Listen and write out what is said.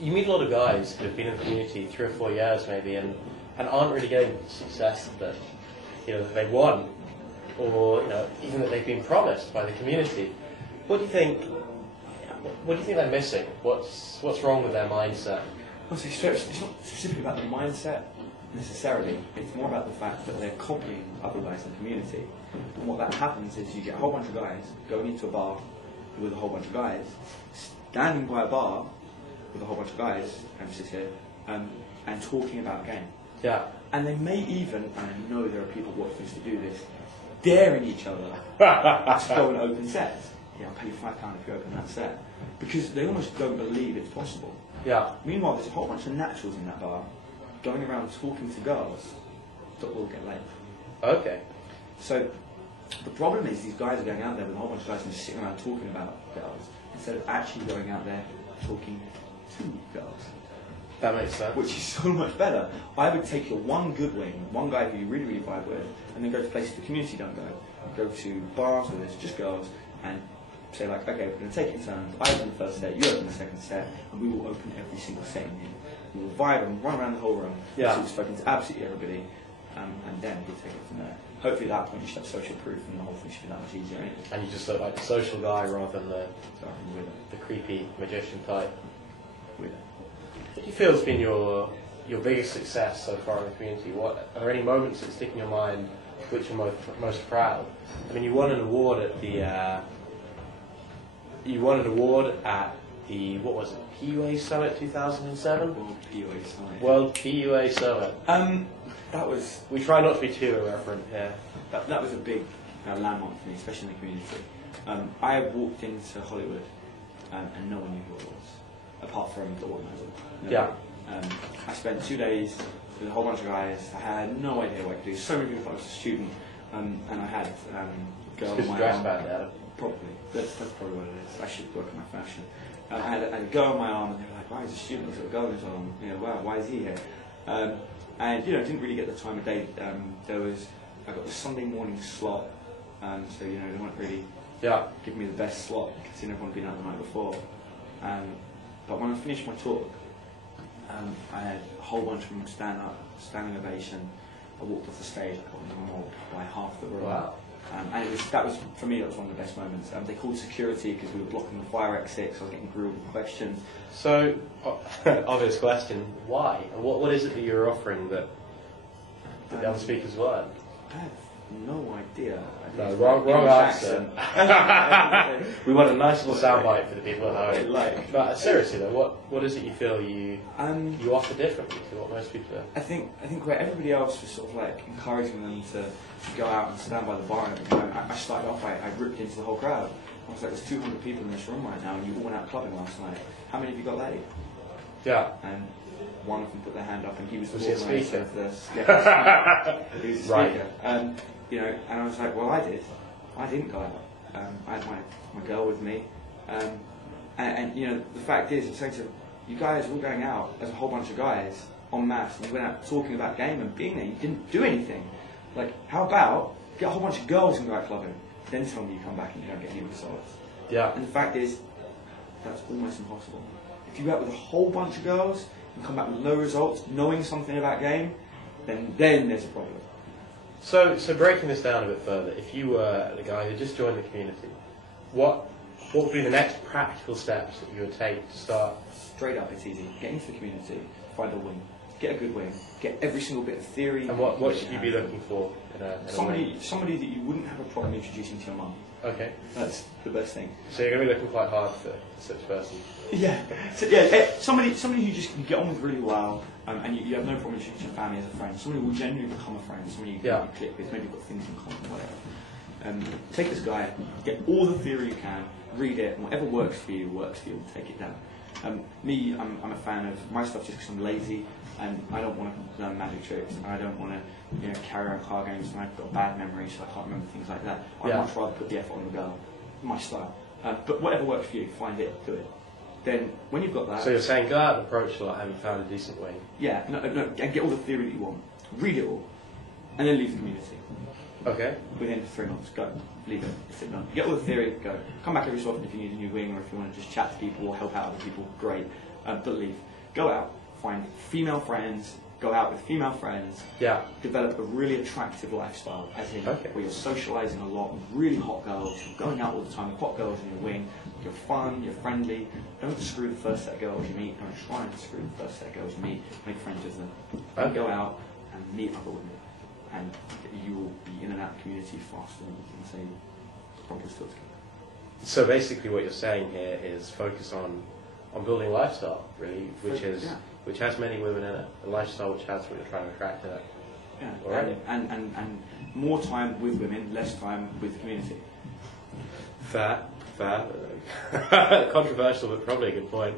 you meet a lot of guys who have been in the community 3 or 4 years maybe and aren't really getting the success that that they want, or even that they've been promised by the community. What do you think? What do you think they're missing? What's wrong with their mindset? Well, it's not specifically about the mindset necessarily. It's more about the fact that they're copying other guys in the community. And what that happens is you get a whole bunch of guys going into a bar with a whole bunch of guys, standing by a bar with a whole bunch of guys, emphasis here, and talking about game. Yeah. And they may even, and I know there are people watching us to do this, daring each other to go and open sets. Yeah, I'll pay you £5 if you open that set. Because they almost don't believe it's possible. Yeah. Meanwhile, there's a whole bunch of naturals in that bar going around talking to girls that will get laid. Okay. So the problem is these guys are going out there with a whole bunch of guys and just sitting around talking about girls instead of actually going out there talking to girls. That makes sense. Which is so much better. I would take your one good wing, one guy who you really, really vibe with, and then go to places the community don't go. Go to bars where there's just girls and say like, okay, we're going to take it in turns. I open the first set, you open the second set, and we will open every single set in here. We will vibe and run around the whole room. Yeah. So we've spoken to absolutely everybody, and then we'll take it from there. Hopefully at that point you should have social proof and the whole thing should be that much easier. Right? And you just look like the social guy rather than the creepy magician type. With it. What do you feel has been your biggest success so far in the community? Are there any moments that stick in your mind which you're most proud? I mean, you won an award at the what was it, PUA Summit 2007? World PUA Summit. World PUA Summit. That was. We try not to be too irreverent here. That was a big landmark for me, especially in the community. I walked into Hollywood and no one knew who I was, apart from the organizer. Yeah. I spent 2 days with a whole bunch of guys. I had no idea what I could do. So many people thought I was a student, and I had a girl on my dress arm. bad, Adam. Probably. That's probably what it is. I should work on my fashion. I had a girl on my arm, and they were like, "Why is a student? He's got a girl on his arm. Wow, why is he here?" And didn't really get the time of day. I got the Sunday morning slot, so they weren't really giving me the best slot considering everyone had been out the night before. But when I finished my talk, I had a whole bunch of them standing ovation. I walked off the stage, I got mobbed by half the room. Wow. And for me, that was one of the best moments. They called security because we were blocking the fire exit, so I was getting grilled with questions. So, obvious question, why? And what is it that you're offering that the other speakers weren't? I have no idea. No, wrong answer. We want a nice little soundbite for the people at home. But seriously though, what is it you feel you offer differently to what most people do? I think where everybody else was sort of like encouraging them to go out and stand by the bar and everything, I started off, I ripped into the whole crowd. I was like, there's 200 people in this room right now and you all went out clubbing last night. How many of you got laid? Yeah. And one of them put their hand up and he was the speaker of this. Yeah, he was the right. Speaker. And I was like, well, I did. I didn't go out. I had my girl with me. And the fact is, I'm saying to you guys, we're going out as a whole bunch of guys en masse, and you went out talking about game and being there. You didn't do anything. Like, how about get a whole bunch of girls and go out clubbing, then tell me you come back and you don't get any results? Yeah. And the fact is, that's almost impossible. If you go out with a whole bunch of girls and come back with no results, knowing something about game, then there's a problem. So breaking this down a bit further, if you were the guy who just joined the community, what would be the next practical steps that you would take to start? Straight up, it's easy. Get into the community, find a wing, get a good wing, get every single bit of theory. And what should you be looking for in a somebody that you wouldn't have a problem introducing to your mum. Okay. That's the best thing. So you're going to be looking quite hard for such a person. Yeah. Somebody who just can get on with really well, and you have no problem introducing your family as a friend. Somebody who will genuinely become a friend. Somebody you can click with. Maybe you've got things in common, whatever. Take this guy, get all the theory you can, read it, and whatever works for you, take it down. I'm a fan of my stuff just because I'm lazy and I don't want to learn magic tricks. And I don't want to carry around card games and I've got a bad memory so I can't remember things like that. I'd much rather put the effort on the go. My style. But whatever works for you, find it, do it. Then when you've got that... So you're saying go out and approach a lot, have you found a decent way? Yeah, and get all the theory that you want. Read it all. And then leave the community. Okay. Within 3 months, go. Leave it. Sit down. Get all the theory, go. Come back every so often if you need a new wing or if you want to just chat to people or help out other people, great. Don't leave. Go out, find female friends, go out with female friends, Yeah. develop a really attractive lifestyle, as in Okay. where you're socialising a lot with really hot girls, you're going out all the time with hot girls in your wing, you're fun, you're friendly, don't screw the first set of girls you meet, don't try and screw the first set of girls you meet, make friends with them. Then go out and meet other women, and you will be in and out of the community faster than you can say properly still together. So basically, what you're saying here is focus on building a lifestyle, really, which has many women in it. A lifestyle which has what you're trying to attract in it. Yeah, Alright. and more time with women, less time with the community. Fair. Controversial, but probably a good point.